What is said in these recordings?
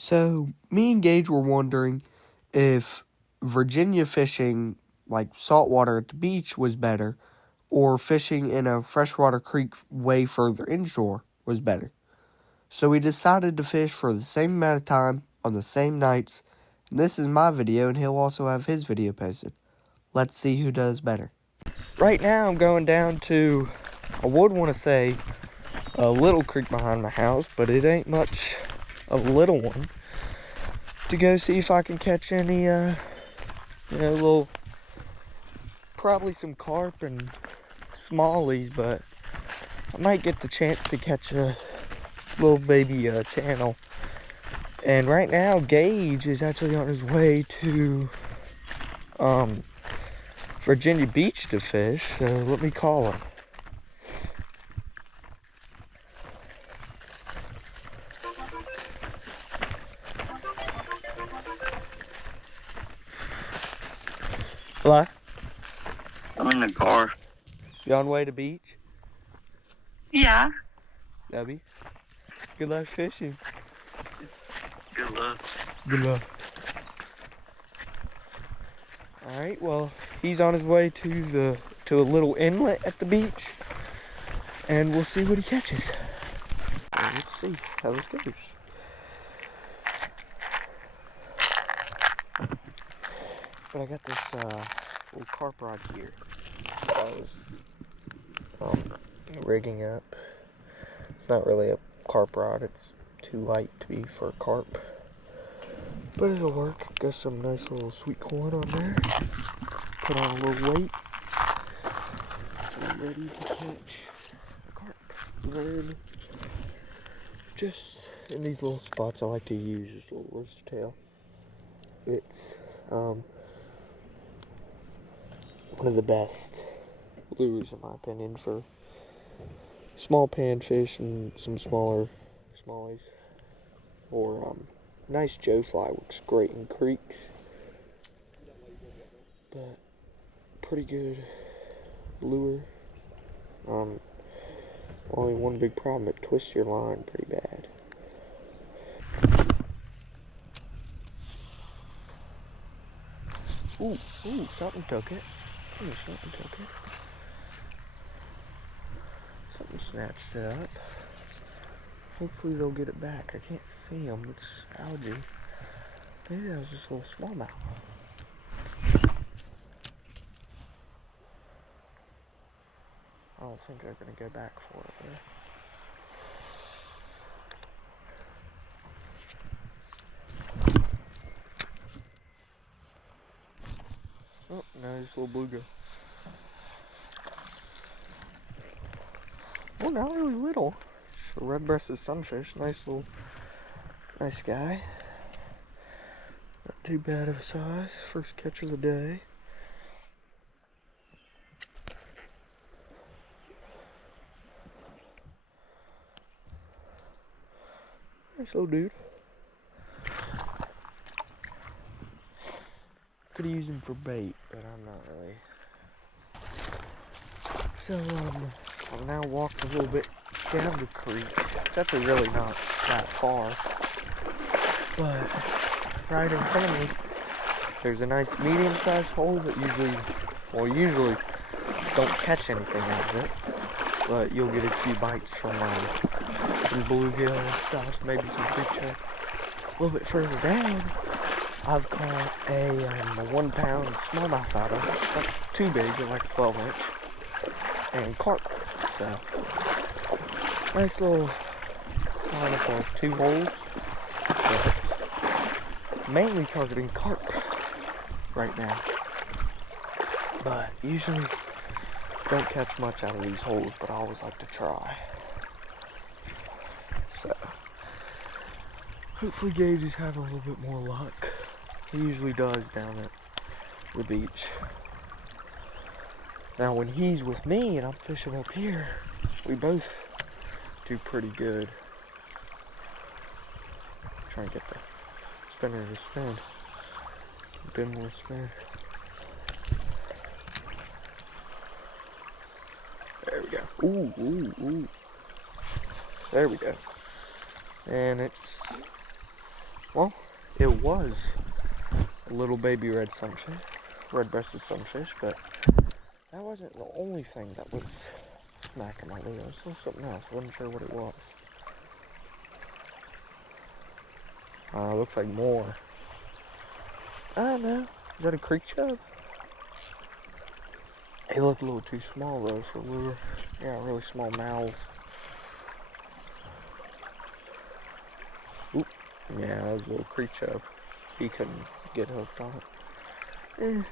So, me and Gage were wondering if Virginia fishing, like saltwater at the beach, was better, or fishing in a freshwater creek way further inshore was better. So we decided to fish for the same amount of time on the same nights, and this is my video, and he'll also have his video posted. Let's see who does better. Right now I'm going down to, I would want to say, a little creek behind my house, but it ain't much of a little one, to go see if I can catch any, little, probably some carp and smallies, but I might get the chance to catch a little baby channel. And right now, Gage is actually on his way to Virginia Beach to fish, so let me call him. Hello? I'm in the car. You on the way to beach? Yeah. Debbie? Good luck fishing. Good luck. Good luck. Alright, well, he's on his way to a little inlet at the beach, and we'll see what he catches. Let's see how this goes. But I got this little carp rod here. I was rigging up. It's not really a carp rod, it's too light to be for a carp. But it'll work. Got some nice little sweet corn on there. Put on a little weight. I'm ready to catch a carp. And just in these little spots I like to use this little rooster tail. It's one of the best lures in my opinion for small panfish and some smaller smallies. Or nice Joe fly works great in creeks, but pretty good lure. Only one big problem, it twists your line pretty bad. Ooh, something took it. Something took it. Something snatched it up. Hopefully they'll get it back. I can't see them. It's algae. Maybe that was just a little smallmouth. I don't think they're going to go back for it though. Oh, nice little bluegill. Oh, not really little. A red-breasted sunfish, nice guy. Not too bad of a size. First catch of the day. Nice little dude. Could use him for bait, but I'm not really. So I'll now walk a little bit down the creek. It's actually really not that far, but right in front of me there's a nice medium-sized hole that usually don't catch anything out of it, but you'll get a few bites from some bluegill and stuff, maybe some creature. A little bit further down I've caught a 1 pound smallmouth out of it. Not too big, but like 12 inch, and carp. So nice little lineup of 2 holes, but mainly targeting carp right now. But usually don't catch much out of these holes, but I always like to try. So hopefully Gage is having a little bit more luck. He usually does down at the beach. Now when he's with me and I'm fishing up here, we both do pretty good. Try and get the spinner to spin. Bin will spin. There we go. Ooh. There we go. And it's Well, it was a little baby red sunfish, red-breasted sunfish, but that wasn't the only thing that was smacking my lure. This was something else. I wasn't sure what it was. Looks like more. I don't know. Is that a creek chub? He looked a little too small though for lure. Yeah, really small mouths. Oop. Yeah, that was a little creek chub. He couldn't get hooked on it.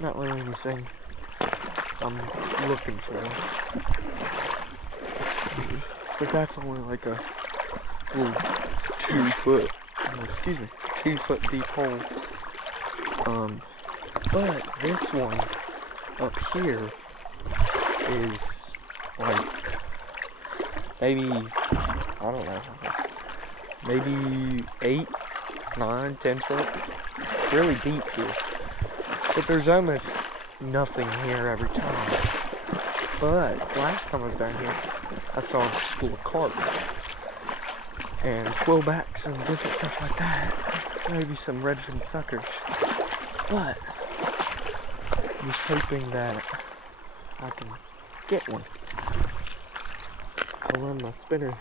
Not really anything I'm looking for. But that's only like a little 2 foot, 2 foot deep hole. But this one up here is like maybe, I don't know, maybe 8, 9, 10 foot. It's really deep here. But there's almost nothing here every time. But last time I was down here, I saw a school of carp and quillbacks and different stuff like that. Maybe some redfin suckers. But I'm just hoping that I can get one. I'll run my spinner.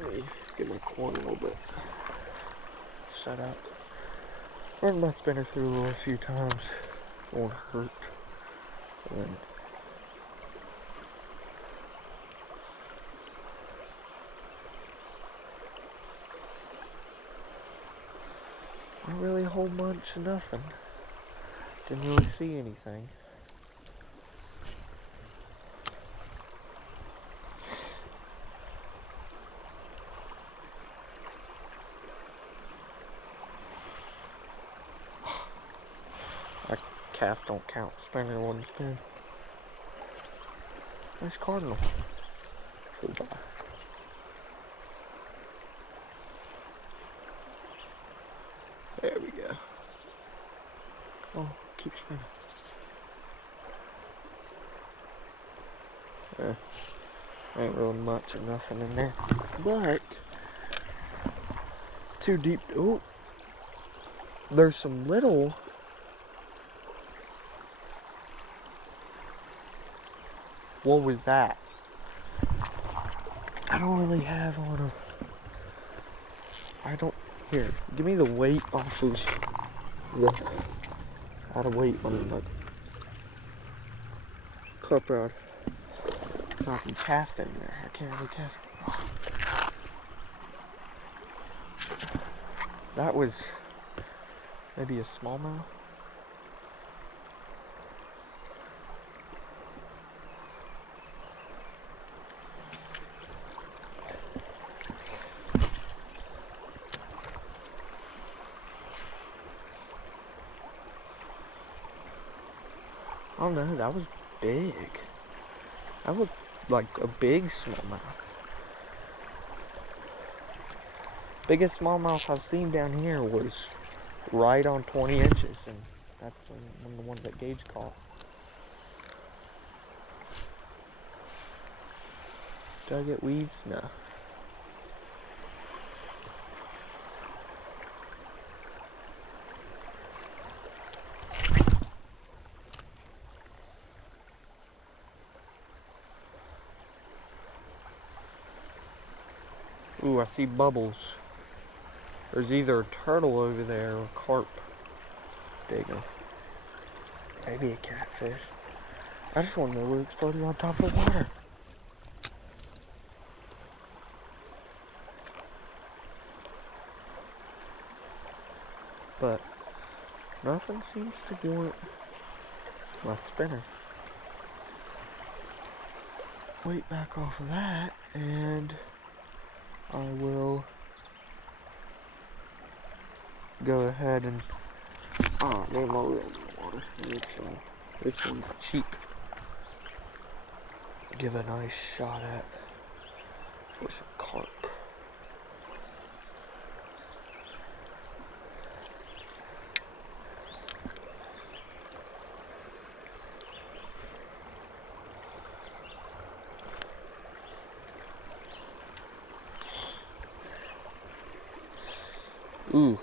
Let me get my corn a little bit set up. Run my spinner through a few times. Won't hurt. And then not really a whole bunch of nothing. Didn't really see anything. That cast don't count. Spinner one spin. Nice cardinal. Flew by. There we go. Oh, keep spinning. Ain't really much or nothing in there. But it's too deep. Oh, there's some little. What was that? I don't really have on a. I don't. Here, give me the weight off of the. Out of weight on the carp rod. So I can cast it in there. I can't really cast it. That was maybe a smallmouth. I don't know, that was big. That looked like a big smallmouth. Biggest smallmouth I've seen down here was right on 20 inches, and that's one of the ones that Gage caught. Did I get weeds? No. Ooh, I see bubbles. There's either a turtle over there or a carp digging. Maybe a catfish. I just want to know what exploded on top of the water. But nothing seems to want my spinner. Weight back off of that, and I will go ahead and name my reel in the water. This one's cheap. Give a nice shot at for some carp. Ooh.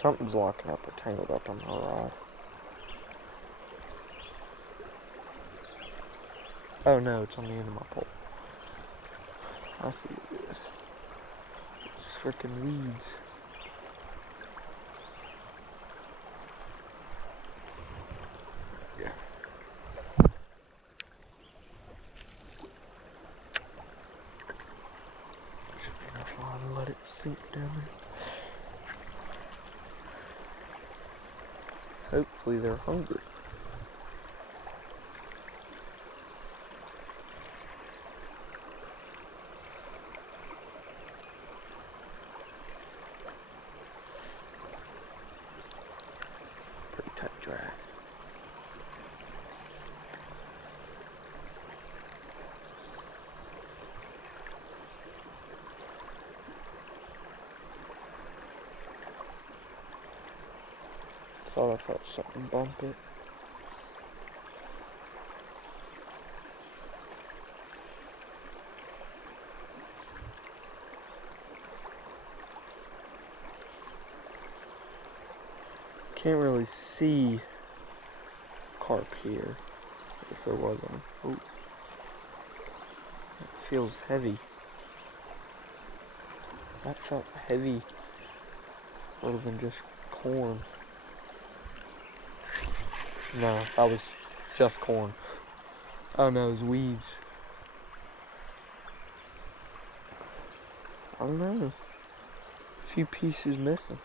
Something's locking up or tangled up on my rod. Oh no, it's on the end of my pole. I see what it is. It's freaking weeds. Yeah. Should be enough line to let it sink down there. Hopefully they're hungry. Pretty tight drag. Thought I felt something bump it. Can't really see carp here, if there was one. Oh, it feels heavy. That felt heavy, rather than just corn. No, that was just corn. Oh no, it was weeds. I don't know. A few pieces missing.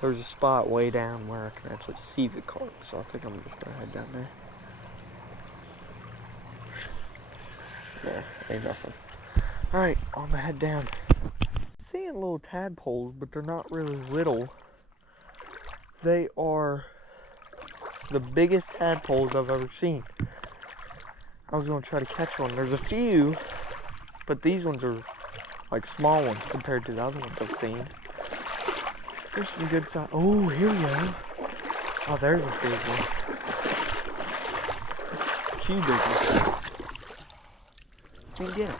There's a spot way down where I can actually see the carp, so I think I'm just gonna head down there. Yeah, ain't nothing. Alright, I'm gonna head down. I'm seeing little tadpoles, but they're not really little. They are the biggest tadpoles I've ever seen. I was gonna try to catch one. There's a few, but these ones are like small ones compared to the other ones I've seen. There's some good size. Oh, here we go. Oh, there's a big one. Two big ones. Can't get it.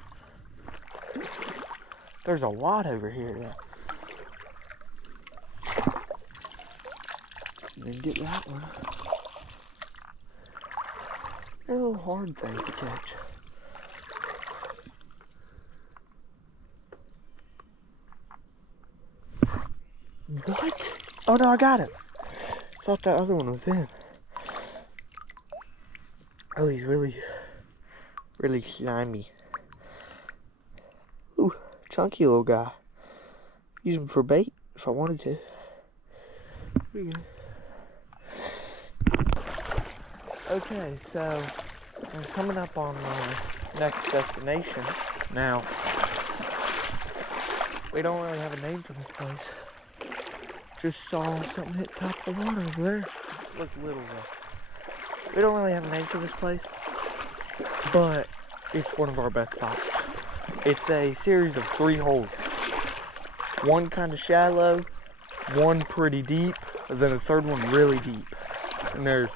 There's a lot over here though. Then get that one. They're little hard things to catch. What? Oh no, I got it. Thought that other one was in. Oh, he's really slimy. Ooh, chunky little guy. Use him for bait if I wanted to. Here we go. Okay, so I'm coming up on my next destination. Now, we don't really have a name for this place. Just saw something hit top of the water over there. Looks little though. We don't really have a name for this place, but it's one of our best spots. It's a series of 3 holes. One kind of shallow, one pretty deep, and then a third one really deep. And there's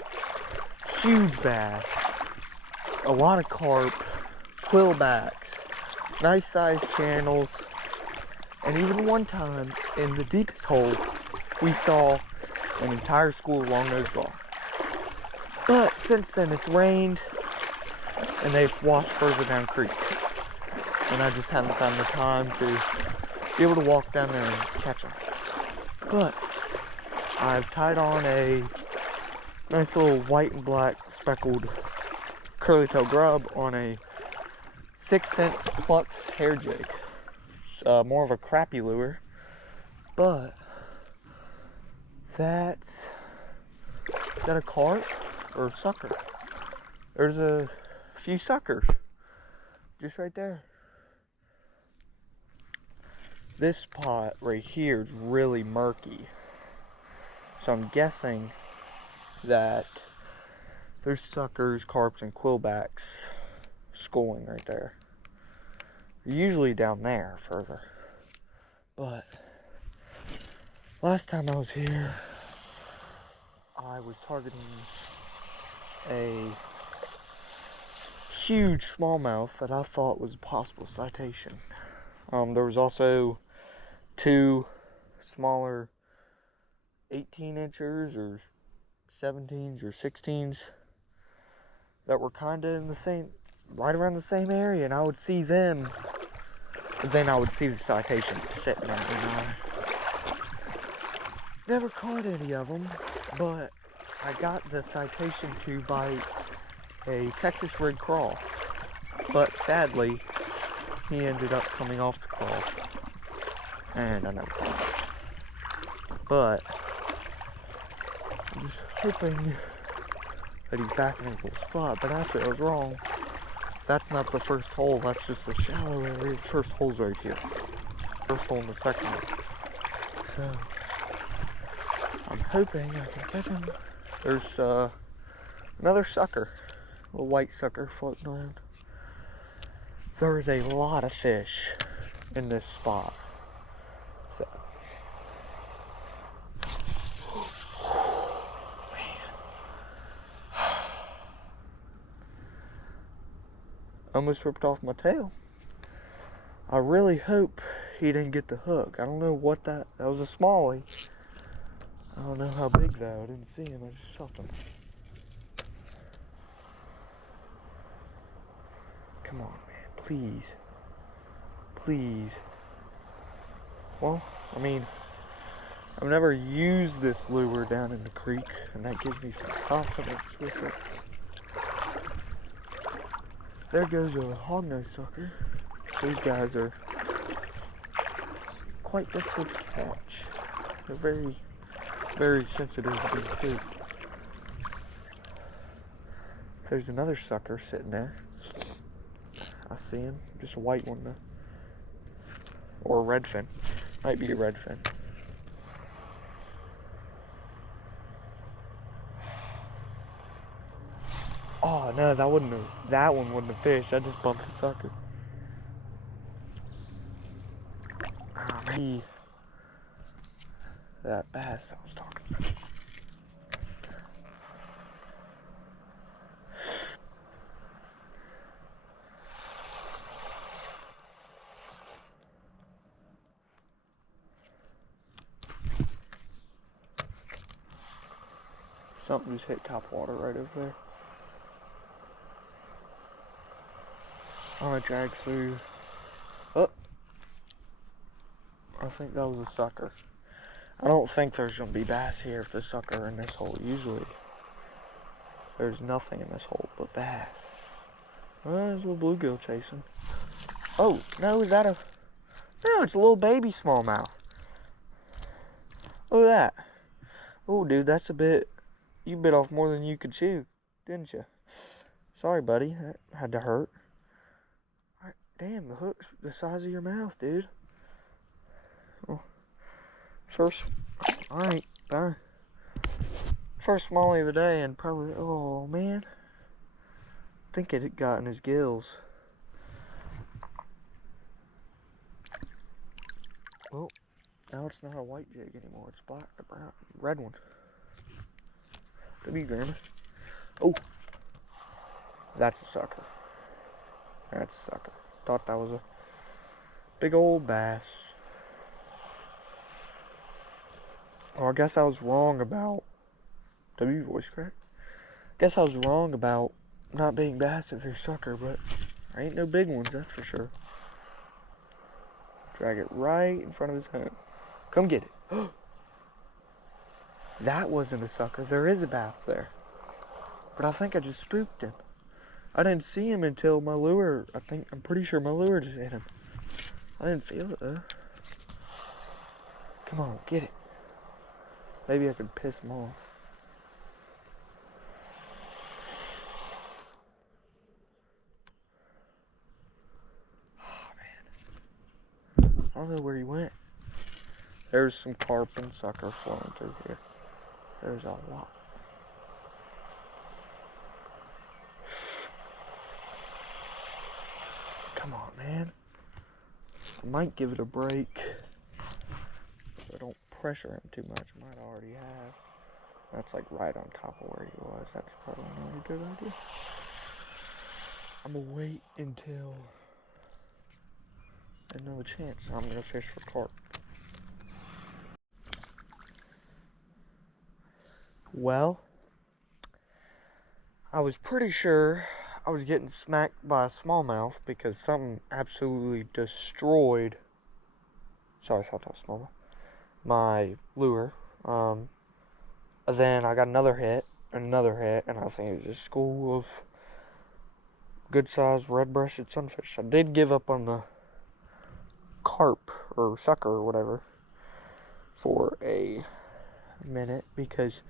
huge bass, a lot of carp, quillbacks, nice sized channels, and even one time in the deepest hole, we saw an entire school of long-nosed gar. But since then it's rained and they've washed further down creek. And I just haven't found the time to be able to walk down there and catch them. But I've tied on a nice little white and black speckled curly-tail grub on a 6 cents Flux hair jig. It's more of a crappie lure, but that's got a carp or a sucker. There's a few suckers just right there. This spot right here is really murky, so I'm guessing that there's suckers, carps, and quillbacks schooling right there. They're usually down there further, but last time I was here, I was targeting a huge smallmouth that I thought was a possible citation. There was also 2 smaller 18-inchers or 17s or 16s that were kind of in the same, right around the same area, and I would see them, then I would see the citation sitting there, and I never caught any of them, but I got the citation to bite a Texas red crawl, but sadly, he ended up coming off the crawl, and I never caught him. But I'm just hoping that he's back in his little spot, but actually I was wrong. That's not the first hole, that's just a shallow area. The first hole's right here. First hole in the second one. So, I'm hoping I can catch him. There's another sucker, a little white sucker floating around. There is a lot of fish in this spot. So, almost ripped off my tail. I really hope he didn't get the hook. I don't know what that was a smallie. I don't know how big though. I didn't see him, I just felt him. Come on, man, please. Please. Well, I mean, I've never used this lure down in the creek, and that gives me some confidence with it. There goes a hognose sucker. These guys are quite difficult to catch. They're very, very sensitive to being spooked. There's another sucker sitting there. I see him. Just a white one though. Or a redfin. Might be a redfin. Oh no, that one wouldn't have fished. I just bumped the sucker. That bass I was talking about. Something just hit top water right over there. I'm gonna drag through. Oh, I think that was a sucker. I don't think there's gonna be bass here if the sucker in this hole. Usually there's nothing in this hole but bass. Oh, there's a little bluegill chasing. Oh, no, is that a... No, it's a little baby smallmouth. Look at that. Oh, dude, that's a bit... You bit off more than you could chew, didn't you? Sorry, buddy. That had to hurt. Damn, the hook's the size of your mouth, dude. Oh. First... Alright, bye. First smallie of the day, and probably... Oh, man. I think it got in his gills. Oh, now it's not a white jig anymore. It's black, a brown, red one. W, Grandma. Oh, that's a sucker. That's a sucker. Thought that was a big old bass. Oh, I guess I was wrong about... W voice crack? Guess I was wrong about not being bass if they're sucker, but there ain't no big ones, that's for sure. Drag it right in front of his home. Come get it. That wasn't a sucker. There is a bass there. But I think I just spooked him. I didn't see him until my lure, I'm pretty sure my lure just hit him. I didn't feel it though. Come on, get it. Maybe I could piss him off. Oh, man. I don't know where he went. There's some carp and sucker flowing through here. There's a lot. Come on, man. I might give it a break. So I don't pressure him too much. I might already have. That's like right on top of where he was. That's probably not a good idea. I'm gonna wait until it another chance. I'm gonna fish for carp. Well, I was pretty sure I was getting smacked by a smallmouth because something absolutely destroyed. Sorry, I thought that was smallmouth. My lure. Then I got another hit, and I think it was just a school of good-sized red-breasted sunfish. I did give up on the carp or sucker or whatever for a minute because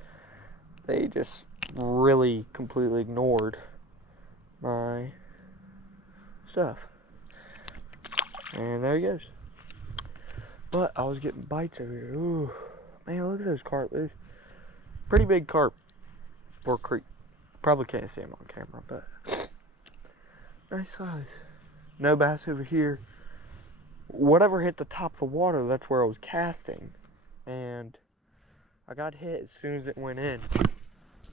they just really completely ignored my stuff. And there he goes. But I was getting bites over here. Ooh, man, look at those carp. Those pretty big carp for a creek. Probably can't see them on camera, but nice size. No bass over here. Whatever hit the top of the water, that's where I was casting. And I got hit as soon as it went in.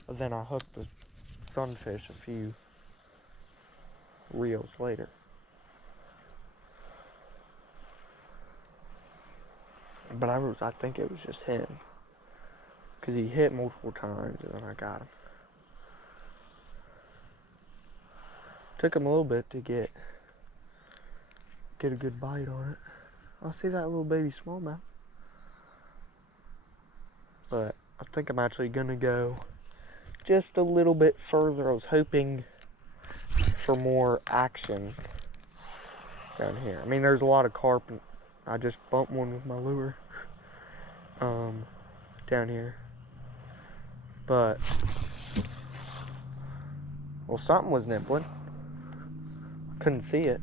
But then I hooked the sunfish a few reels later. But I think it was just him. Because he hit multiple times and then I got him. Took him a little bit to get a good bite on it. I see that little baby smallmouth. But I think I'm actually gonna go just a little bit further. I was hoping for more action down here. I mean, there's a lot of carp, and I just bumped one with my lure down here. But, well, something was nibbling. Couldn't see it.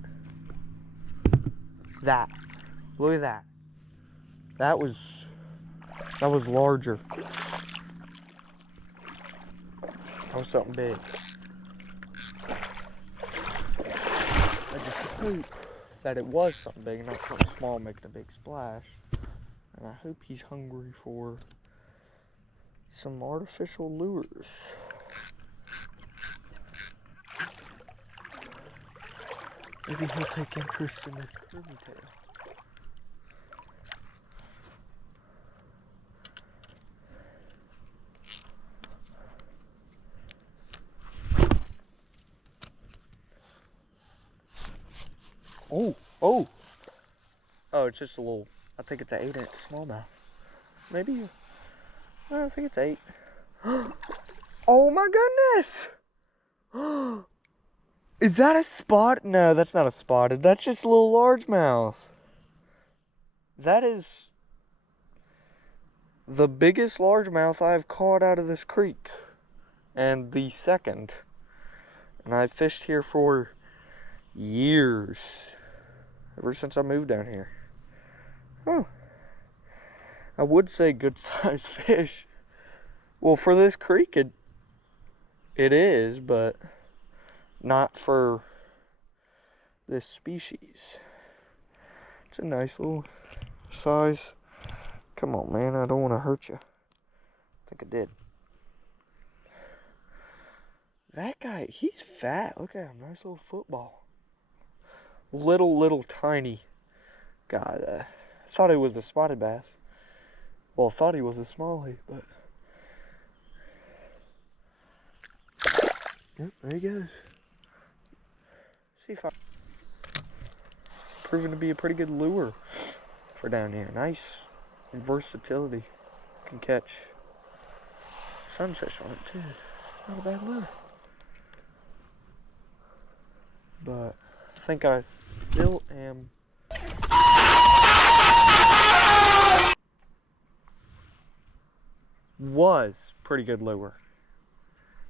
Look at that. That was larger. That was something big. I just hope that it was something big and not something small making a big splash. And I hope he's hungry for some artificial lures. Maybe he'll take interest in this curly tail. Oh, it's just a little, I think it's an 8-inch smallmouth. Maybe, I think it's 8. Oh my goodness! Is that a spot? No, that's not a spotted. That's just a little largemouth. That is the biggest largemouth I've caught out of this creek. And the second. And I've fished here for years. Ever since I moved down here. Huh. I would say good sized fish. Well, for this creek it is, but not for this species. It's a nice little size. Come on, man, I don't want to hurt you. I think I did. That guy, he's fat. Look at him, nice little football. Little tiny guy. I thought he was a spotted bass. Well, I thought he was a smallie, but yep, there he goes. See if I proven to be a pretty good lure for down here. Nice versatility. Can catch sunfish on it too. Not a bad lure. But I think I still am. Was pretty good lure.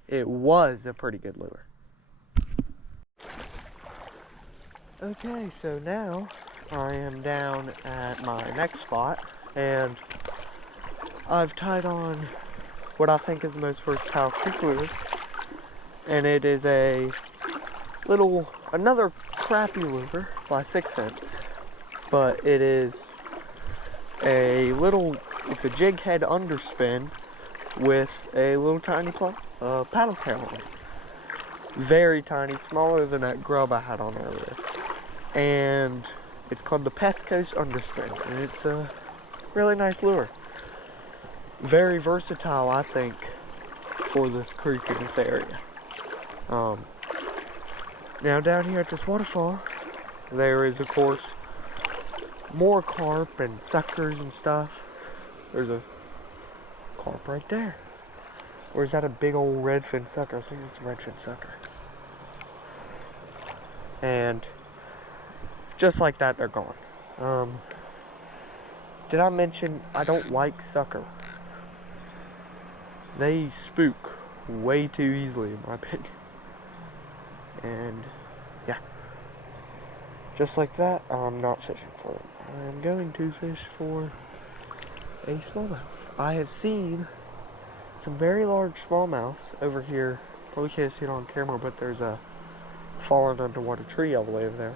It was a pretty good lure. Okay, so now I am down at my next spot and I've tied on what I think is the most versatile creek lure, and it is another crappy lure by 6 cents, but it is it's a jig head underspin with a little tiny paddle tail on it. Very tiny, smaller than that grub I had on earlier. And It's called the Pesco's Underspin, and it's a really nice lure. Very versatile, I think, for this creek in this area. Now down here at this waterfall, there is, of course, more carp and suckers and stuff. There's a carp right there. Or is that a big old redfin sucker? I think it's a redfin sucker. And just like that, they're gone. Did I mention I don't like sucker? They spook way too easily, in my opinion. And yeah, just like that, I'm not fishing for them. I'm going to fish for a smallmouth. I have seen some very large smallmouths over here. Probably can't see it on camera, but there's a fallen underwater tree all the way over there.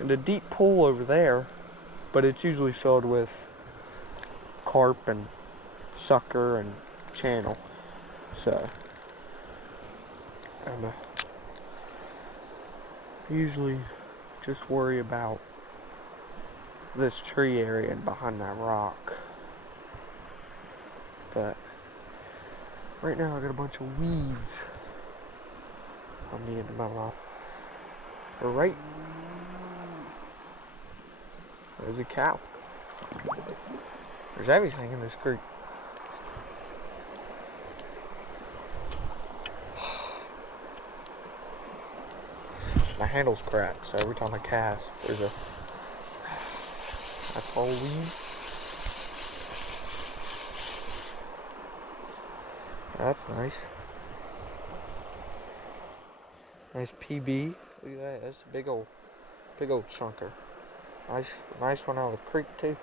And a deep pool over there, but it's usually filled with carp and sucker and channel. So, I usually just worry about this tree area and behind that rock. But right now I got a bunch of weeds on the end of my rock. But right, there's a cow. There's everything in this creek. My handle's cracked, so every time I cast, there's a... That's all weeds. That's nice. Nice PB. Look at that. That's a big old chunker. Nice one out of the creek too.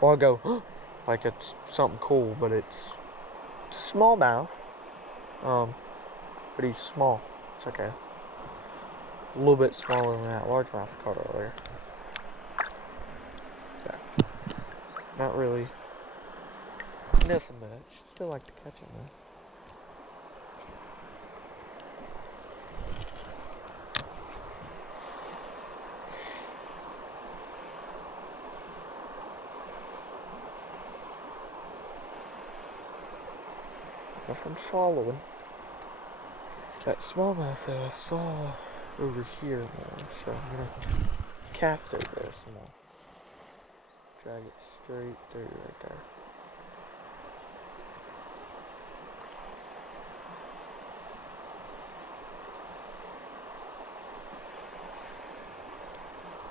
Well, I go like it's something cool, but it's smallmouth. But he's small. It's like a little bit smaller than that largemouth I caught earlier. So, not really nothing much. Still like to catch him though. Nothing following. That smallmouth that I saw over here though, so I'm gonna cast over there some more. Drag it straight through right there.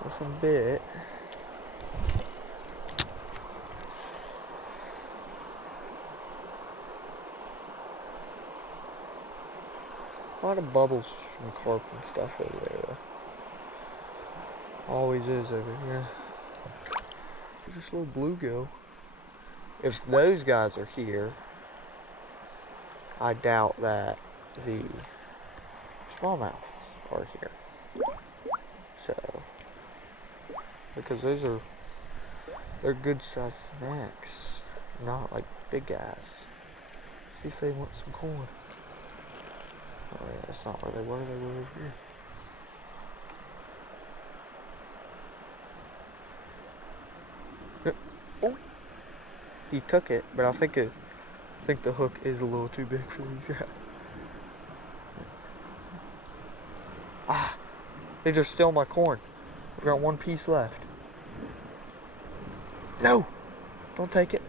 Nothing bit. A lot of bubbles from carp and stuff over there though. Always is over here. Just a little bluegill. If those guys are here, I doubt that the smallmouth are here. So, because they're good sized snacks, not like big guys. See if they want some corn. Oh yeah, that's not where they were over here. Oh, he took it, but I think the hook is a little too big for these guys. Ah, they just stole my corn. We got one piece left. No, don't take it.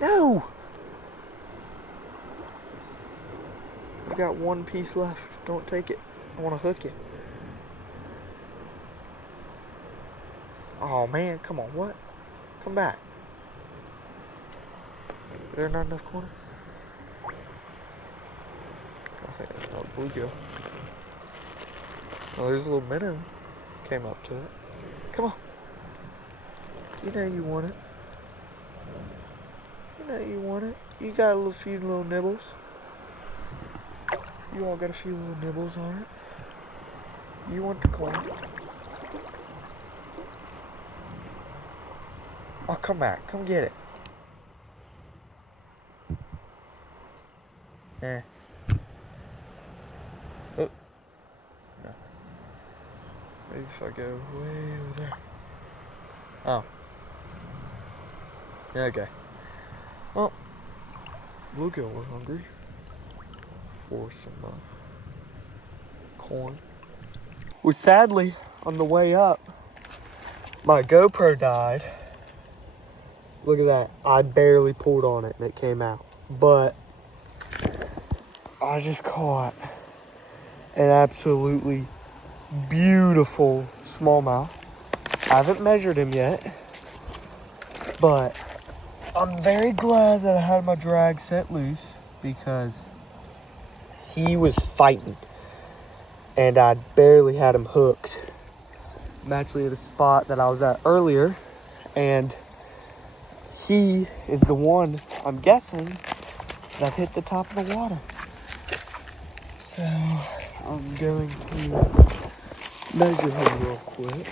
No! We got one piece left. Don't take it. I want to hook it. Oh man, come on, what? Come back. Is there not enough corn? I think that's not a bluegill. Oh, there's a little minnow. Came up to it. Come on. You know you want it. You know you want it. You got a few little nibbles. You all got a few little nibbles on it. You want the corn. Oh, come back. Come get it. Eh. Oh. No. Maybe if I go way over there. Oh. Yeah, okay. Well, we'll go. We're hungry. For some corn. Well, sadly, on the way up, my GoPro died. Look at that. I barely pulled on it and it came out. But I just caught an absolutely beautiful smallmouth. I haven't measured him yet, but I'm very glad that I had my drag set loose because he was fighting and I barely had him hooked. I'm actually at a spot that I was at earlier, and he is the one, I'm guessing, that hit the top of the water. So I'm going to measure him real quick.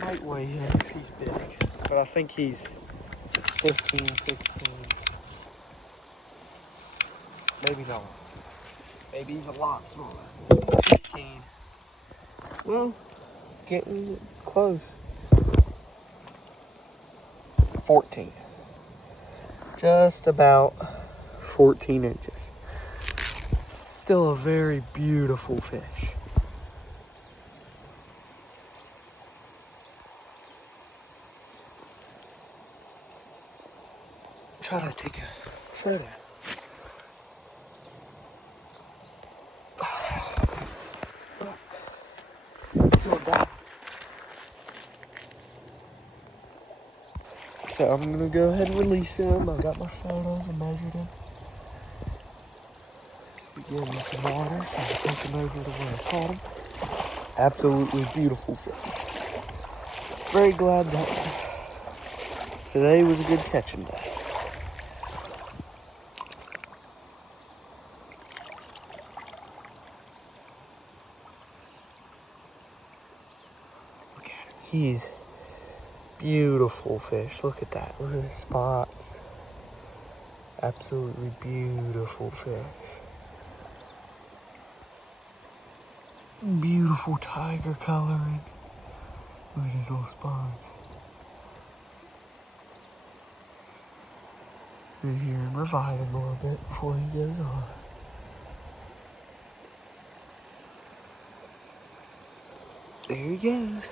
Might weigh him if he's big, but I think he's 15, 16. Maybe not. Maybe he's a lot smaller. 15. Well, getting close. 14. Just about 14 inches. Still a very beautiful fish. Try to take a photo. So I'm gonna go ahead and release him. I got my photos and measured him. Begin with some water, so I'll take him over to where I caught him. Absolutely beautiful fish. Very glad that today was a good catching day. Look at him. He's beautiful fish. Look at that. Look at the spots. Absolutely beautiful fish. Beautiful tiger coloring. Look at his little spots. Sit here and revive him a little bit before he goes on. There he goes.